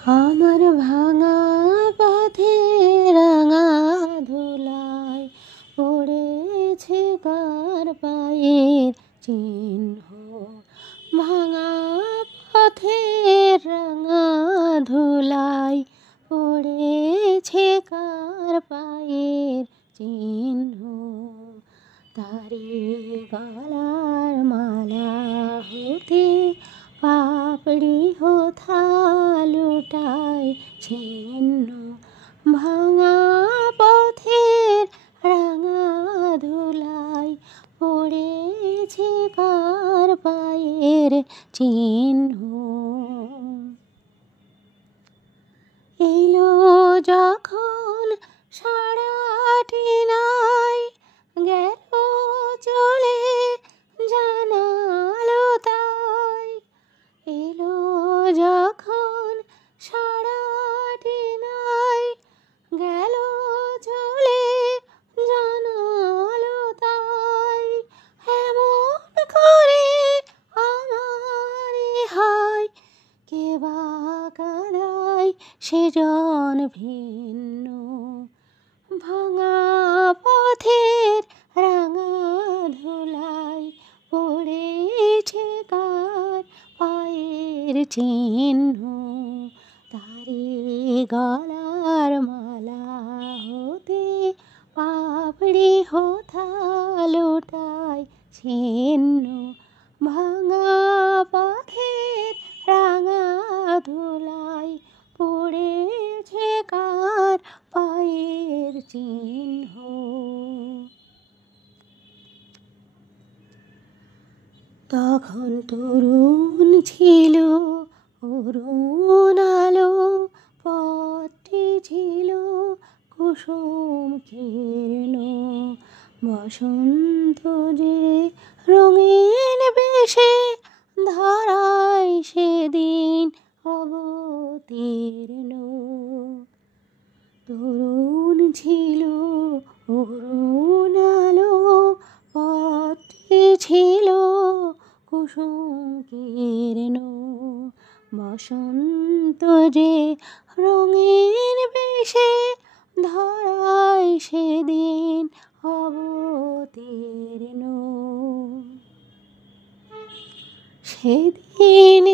আমার ভাঙা পথে রাঙা ধুলায় পড়েছে কার পায়ের চিহ্ন। ভাঙা পথে রাঙা ধুলায় পড়েছে কার পায়ের চিহ্ন। তারি গলার মালা হতে পাপড়ি হোথা লুটায় ছিন্ন। ভাঙা পথের রাঙা ধুলায় পড়েছে কার পায়ের চিহ্ন। এলো যখন সারাটি নাই, গেল চলে জানালো তাই। এলো যখন সারাটি নাই, গেল চলে জানালো তাই। এমন করে আমার হায়, কে বা কাঁদায় সেজন ভিন্ন। ভাঙা পথের রাঙা ধুলায় পড়েছে কার পায়ের চিহ্ন। তারি গলার মালা হতে পাপড়ি হোথা লুটায় ছিন্ন। ভাঙা পথের রাঙা ধুলায় পড়েছে কার পায়ের চিহ্ন। তখন তরুণ ছিল অরুণ আলো, পথটি ছিল কুসুম কীর্ণ। বসন্ত যে রঙিন বেশে ধরায় সেদিন অবতীর্ণ। তরুণ ছিল অরুণ আলো, পথটি ছিল কুসুম কীর্ণ। বসন্ত যে রঙিন বেশে ধরায় সেদিন অবতীর্ণ। সেদিন